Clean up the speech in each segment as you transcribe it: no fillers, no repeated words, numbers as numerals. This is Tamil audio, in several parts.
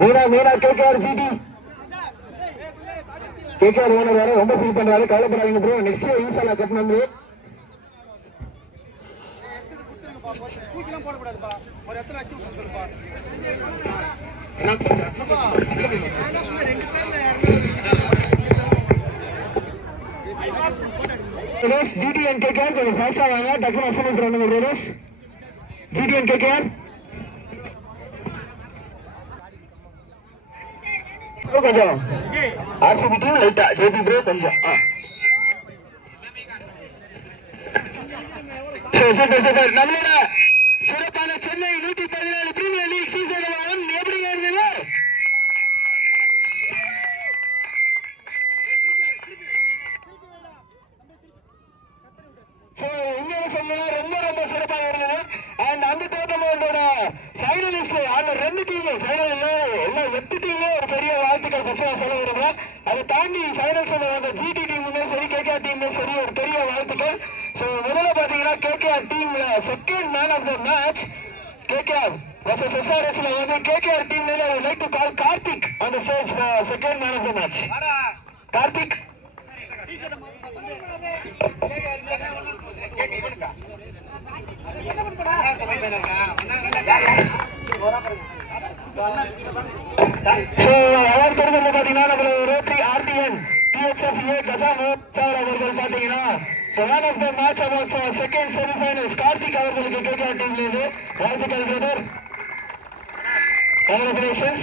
மீனா கேகேஆர் சிடி கேகேஆர் ஓனர் வேற ரொம்ப ஃபீல் பண்றாரு. கவலைப்படாதீங்க ப்ரோ. நெக்ஸ்ட் இயர் யூஸால கட் வந்து தூக்கிலாம் போடக்கூடாதுப்பா. ஒரு இடத்துல வச்சு சொல்லுப்பா. GTN KKR கொஞ்சம் ஃபாஸ்டா வாங்க. டக்குனு அசம்பிள் பண்ணுங்க பிரதர்ஸ். GTN KKR கொஞ்சம் RCB டீம் லைட்டா JP ப்ரோ கொஞ்சம் சூப்பர். நம்மளோட சிறப்பான சென்னை 117 பிரீமியர் லீக் சீசன் 1 எப்படி இருந்தது? ரொம்ப சிறப்பாக இருந்தது. அண்ட் அந்த டோர்னமெண்டோட ஃபைனலிஸ்ட் அந்த 2 டீம் ஃபைனல் எல்லாம் 8 டீமே ஒரு பெரிய வாழ்த்துக்கள் ஃபர்ஸ்ட் சொல்ல விரும்புறேன். அதை தாண்டி ஃபைனல்ஸ் வந்த ஜிடி டீமுமே சரி கேகேஆர் டீமுமே சரி ஒரு பெரிய வாழ்த்துக்கள். ஸோ முதல்ல பாத்தீங்கன்னா கேகேஆர் டீம்ல second man of the match KKR versus SRS வந்து கேகேஆர் டீம்ல I would like to call Karthik on the stage for second man of the match. Karthik So அவர் தொடர்ந்து பாத்தீங்கன்னா நம்மளோட ரோட்டரி RTN THFA கஜாமோத் அவர்கள் பாத்தீங்கன்னா man of the match about second semi-finals Karthik அவர்களுக்கு கேகேஆர் டீம்ல இருந்து வாழ்த்துக்கள் பிரதர். Congratulations.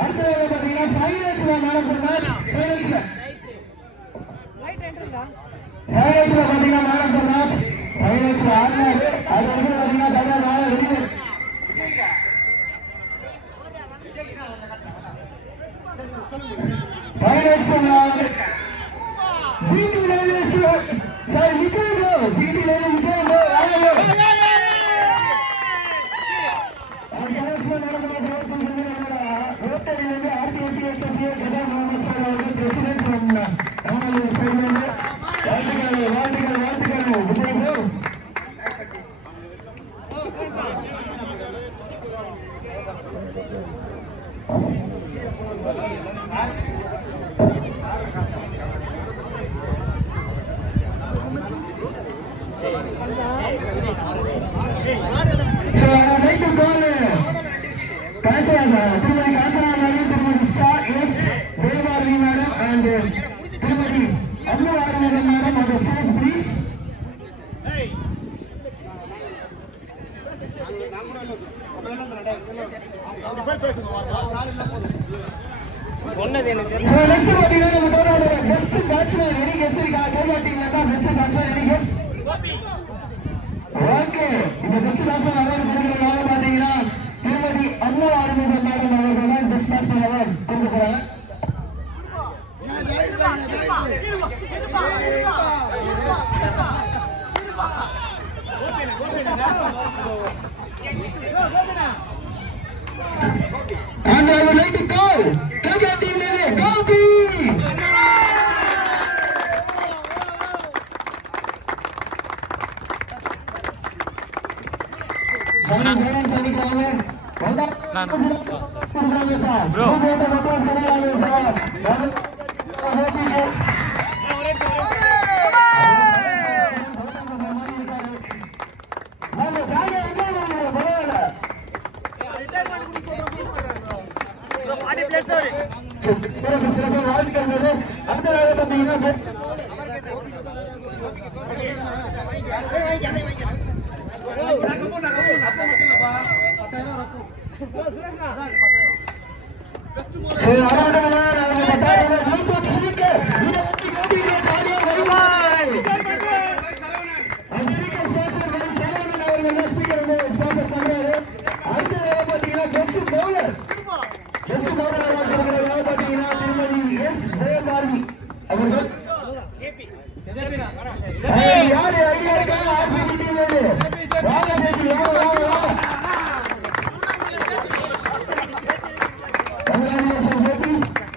அடுத்தது பாத்தீங்கன்னா ஃபைனல்ஸ்ல மேன் ஆஃப் தி மேட்ச் ஃபைனல்ஸ்ல பாத்தீங்கன்னா மேன் ஆஃப் தி மேட்ச் ஃபைனல்ஸ்ல ஆடினாரு. அது வந்து பாத்தீங்கன்னா தனியாக வெளியே ஃபைனல்ஸ்ல GT lions sir Vijay bro GT lion Vijay bro And I would like to call KKR team leader, go team! Congratulations, JP.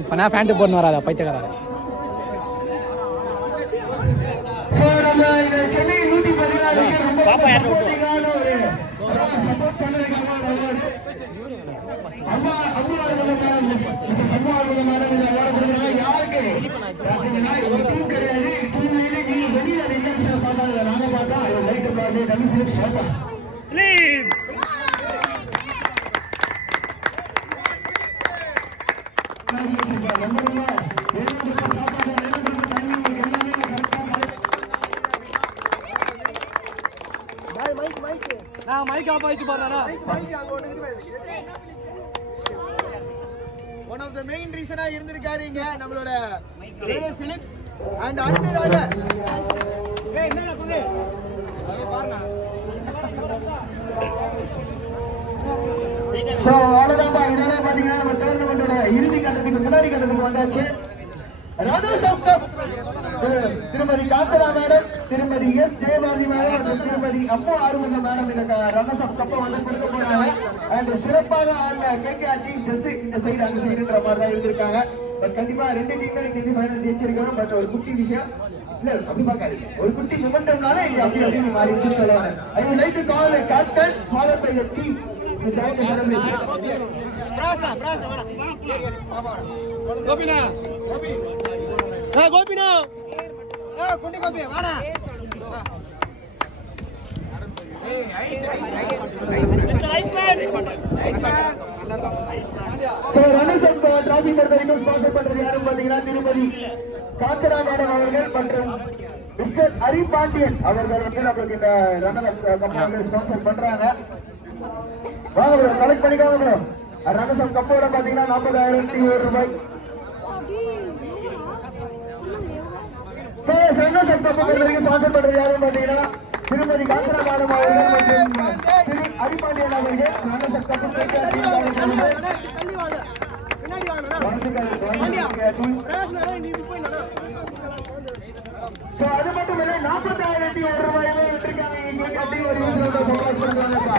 இப்ப நான் பேண்ட் போட்டு வராதா பைத்தியக்காரா. One of the main reason இருந்திருக்காரு இங்க நம்மளோட பிலிப்ஸ் and அடுத்ததாக என்னங்க புது அது பாருங்க. சோ அவ்வளவுதான்ப்பா. இதெல்லாம் பாத்தீங்கன்னா நம்ம டோர்னமெண்டோட இறுதி கட்டத்துக்கு முன்னாடி கட்டத்துக்கு வந்தாச்சு. ரன்னர்ஸ் அப் கப் திருமதி காஞ்சனா மேடம், திருமதி எஸ் ஜெயபாரதி மேடம் மற்றும் திருமதி அம்மு ஆறுமுகம் மேடம் இந்த ரன்னர்ஸ் அப் கப்பை வந்து கொடுக்க போறாங்க. அண்ட் சிறப்பாக ஆடின கேகேஆர் டீம் ஜஸ்ட் இந்த சைடு அந்த சைடுன்ற மாதிரி தான் இருந்திருக்காங்க. பட் கண்டிப்பா ரெண்டு டீமே இன்னைக்கு ஃபைனல் ஜெயிச்சிருக்காங்க. பட் ஒரு குட்டி விஷயம் இல்ல அப்படி பார்க்காதீங்க, ஒரு குட்டி மொமெண்டம்னால இது அப்படி அப்படின்னு மாறிடுச்சு சொல்லுவாங்க. I would like to call a captain followed by the team to join the celebration. கோபினா கோபினா குண்டி கோபி வாடா. So runners up trophy பொறுத்த வரைக்கும் ஸ்பான்சர் பண்றது யாரும் பாத்தீங்கன்னா திருமதி காஞ்சனா மேடம் அவர்கள் மற்றும் மிஸ்டர் ஹரி பாண்டியன் அவர்கள் வந்து நம்மளுக்கு இந்த ரன்னர் அப் கப் ஸ்பான்சர் பண்றாங்க. வாங்க ப்ரோ, கலெக்ட் பண்ணிக்கோங்க ப்ரோ. ரன்னர்ஸ் அப் கப்போட பாத்தீங்கன்னா 40,001 ரூபாய். So ரன்னர்ஸ் அப் கப் பொறுத்த வரைக்கும் ஸ்பான்சர் பண்றது யாரும் பாத்தீங்கன்னா திருமதி காஞ்சனா மேடம் அவர்கள் மற்றும் திரு ஹரி பாண்டியன் அவர்கள். ரன்னர்ஸ் அப் கப் So அது மட்டும் இல்ல 40,001 ரூபாய் வெற்றிக்காக ஒரு ஃபோக்கஸ் பண்றாங்கப்பா.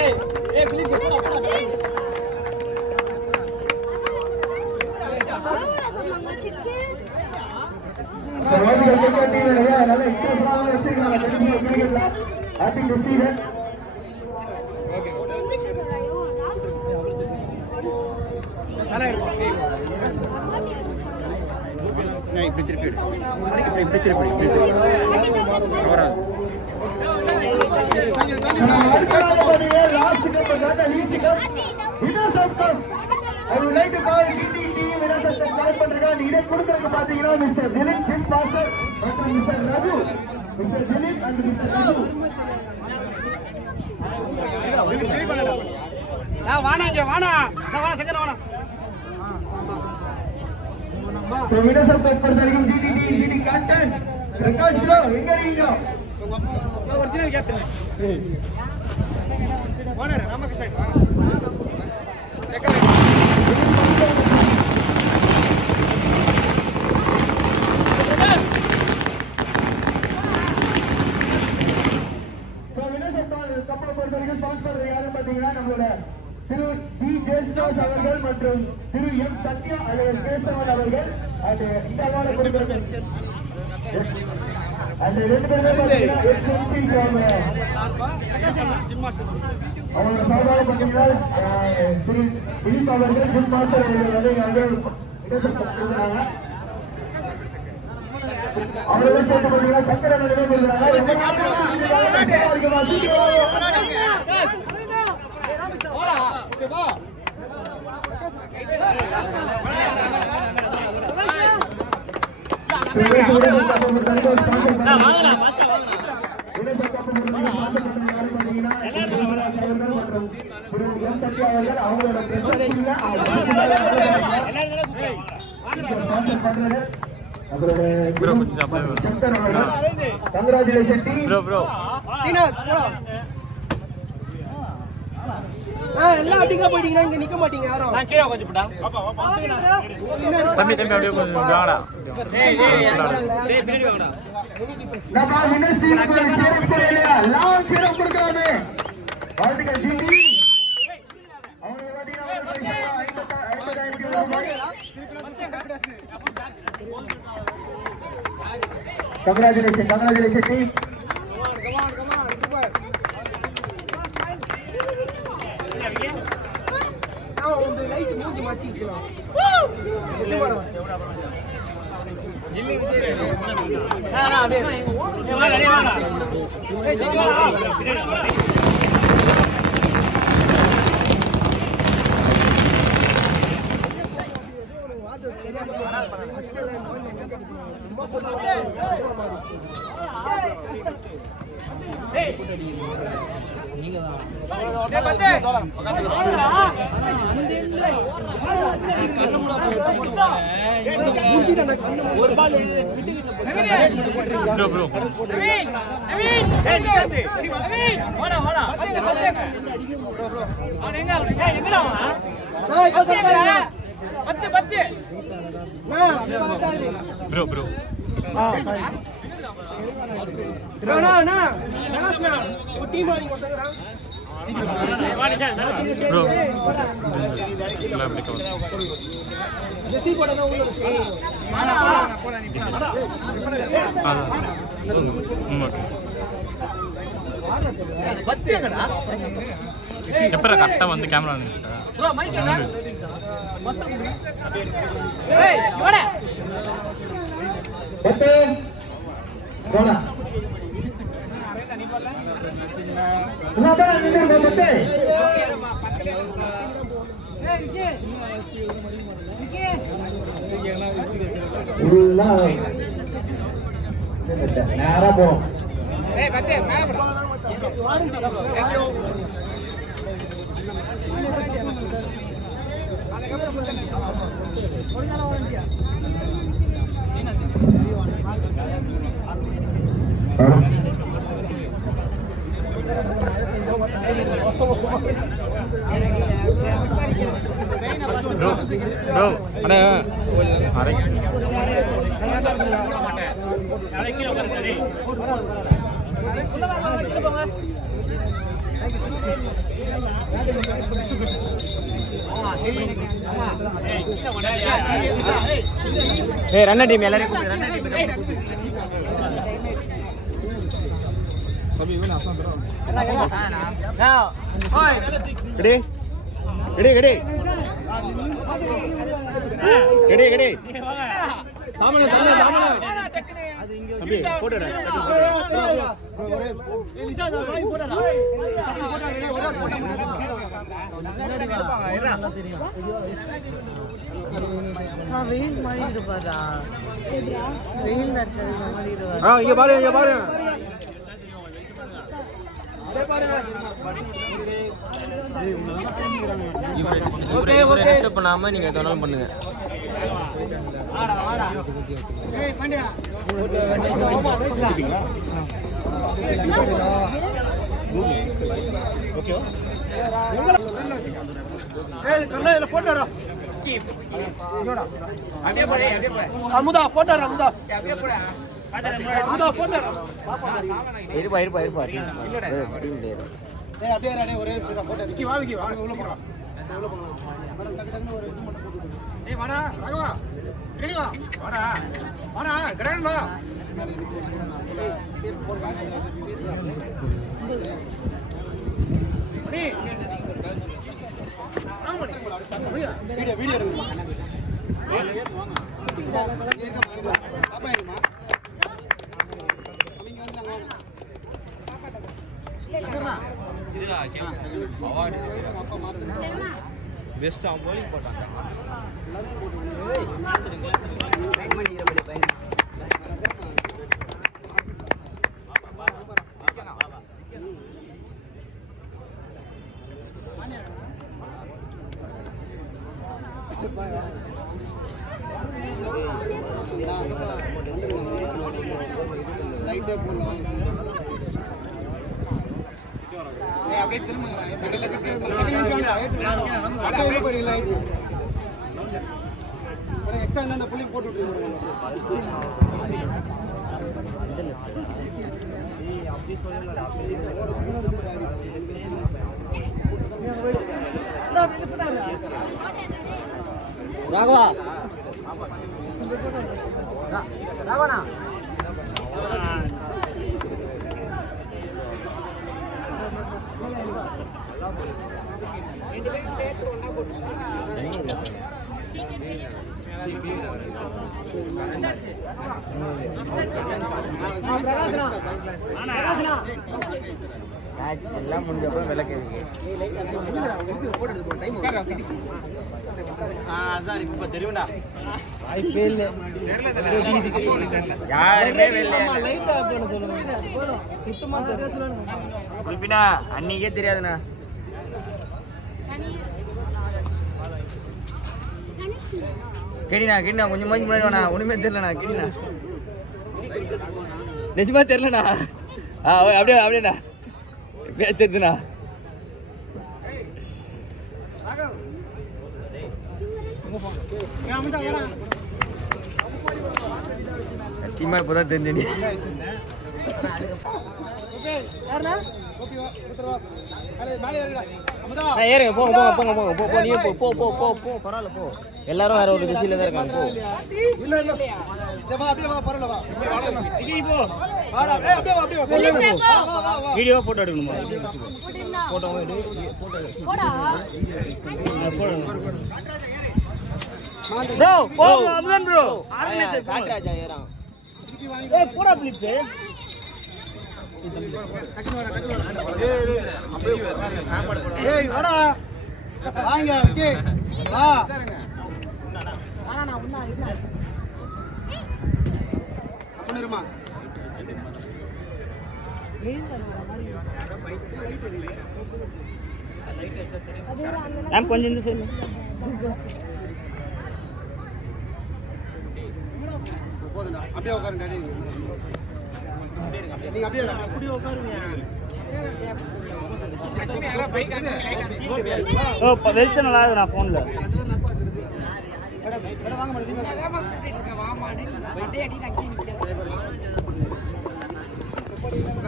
ஏய் please Happy to see that. நல்லா இருக்கும். I would like to call GTT winners of the call பண்றாங்க. இதை கொடுக்கறதுக்கு பாத்தீங்கன்னா Mr. Dilip Chip Master மற்றும் Mr. Raghu. Mr. Dilip and Mr. Raghu. So winners of the பொறுத்தவரைக்கும் GT captain பிரகாஷ் bro எங்க இருக்கீங்க? Original captain. ஓனர் ராமகிருஷ்ணன். நம்மளோட திரு டி ஜெயசுதாஸ் அவர்கள் மற்றும் திரு எம் சத்யா அலையஸ் கேசவன் அவர்கள் இந்த அவார்டை கொடுக்கிறாங்க. அந்த ரெண்டு பேருமே பாத்தீங்கன்னா எஸ்எம்சி அவங்க சார்பாக பாத்தீங்கன்னா திரு திலீப் அவர்கள் ஜிம் மாஸ்டர் அவர்கள் வந்து கொடுக்குறாங்க. அவரோட சேர்த்து பாத்தீங்கன்னா சங்கர நிலையம் Congratulations team. Bro. எல்லாம் அப்படிங்க போயிட்டீங்க இங்க நிக்க மாட்டீங்க யாரும். நான் கீழ கொஞ்சம் போடா. தம்பி அப்படியே கொஞ்சம் வாடா. டேய் பின்னாடி வாடா. நம்ம வின்னர்ஸ் டீம் க்கு சேர் போடலையா? லாங் சேர் கொடுக்கலாமே. வாழ்த்துக்கள் ஜிடி. அவங்க பாத்தீங்கன்னா 50,000 Congratulations team. Come on, super. Now the light மூஞ்சி மாத்திச்சலாம். ஜில்லி வர. ஜில்லி அப்படியே. வாடா. ஏய் ஜில்லி வாடா. எப்பற கரெக்ட்டா வந்து கேமரா ப்ரோ மைக் என்ன ஏய் வாடா பத்து போடா உனதா நின்னு பத்து நேரா போ ஏய் பத்து மேல போ bro ada arai kilo udah போங்க ஏய் ரன்ன டீம் எல்லாரையும் கூப்பிடு ரன்ன டீம் கபி வேணா அப்பா bro now ஓய் ready ready ready ready ready தம்பி போட்டோ எடு. வெயில் மாதிரி இருப்பாரா? வெயில் நடத்தது மாதிரி இருப்பாரு. இங்க பாரு இங்க பாரு. இவரை டிஸ்டர்ப் பண்ணாம நீங்க எதனாலும் பண்ணுங்க. இருப்பா இருப்பா இருப்பா. பெஸ்ட் ஆம்போய் போட்டாங்க. எக்ஸ்ட்ரா என்ன புள்ளி போட்டு ராகவா ராகவனா எல்லாம் முடிஞ்சப்பறம் விளக்கு இருக்கு. இப்ப தெரியும்டா. யாருமே குல்பினா அன்னைக்கே தெரியாதுண்ணா. கேடினா கேடினா கொஞ்சம் மாதிரி முன்னாடி வேணா. ஒண்ணுமே தெரியலண்ணா. கேடினா நிஜமா தெரியலண்ணா. அப்படியே அப்படியேண்ணா தெரியுதுண்ணா. சத்தியமா இப்பதான் தெரிஞ்சு. ஏறுங்க போங்க போங்க போங்க போங்க போ. நீ போ போ போ போ பரவாயில்ல போ. எல்லாரும் வேற ஒரு திசையில தான் இருக்காங்க. வீடியோ போட்டோ எடுக்கணுமா? போட்டோ ப்ரோ போ அம்தான் ப்ரோ. காட்ராஜா ஏறான். ஏய் போடா ப்ளீஸ். ஏய் வாடா வாங்க ஓகே வா வாடா உன்ன இருடா அப்பனருமா நான் கொஞ்சம் இந்த சைடு போதுடா அப்படியே உட்காருங்க டேடி நீங்க அப்படியே அப்படியே உட்காருங்க ஓ பவேச்ச நல்லா இருக்கு நான் போன்ல மேடம் வாங்க மேடம் வாமானே பைட்டே அடி நக்கி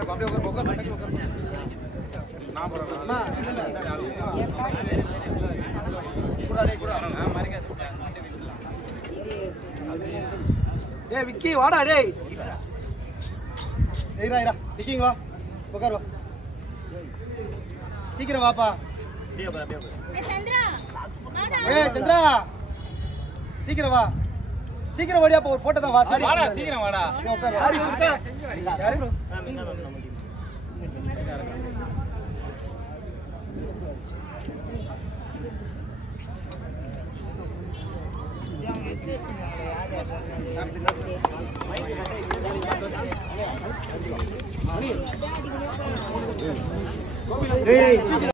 அப்படியே உட்காரு நான் போறேன் டேய் விக்கி வாடா டேய் ஏய்ரா ஏய்ரா விக்கி வா உட்கார் வா சீக்கிரம் வாப்பா சந்திரா ஏய் சந்திரா சீக்கிரம் வா சீக்கிரம் ஓடியா போ, ஒரு போட்டோ தான் வாசி. வாடா சீக்கிரம் வாடா. யாரு?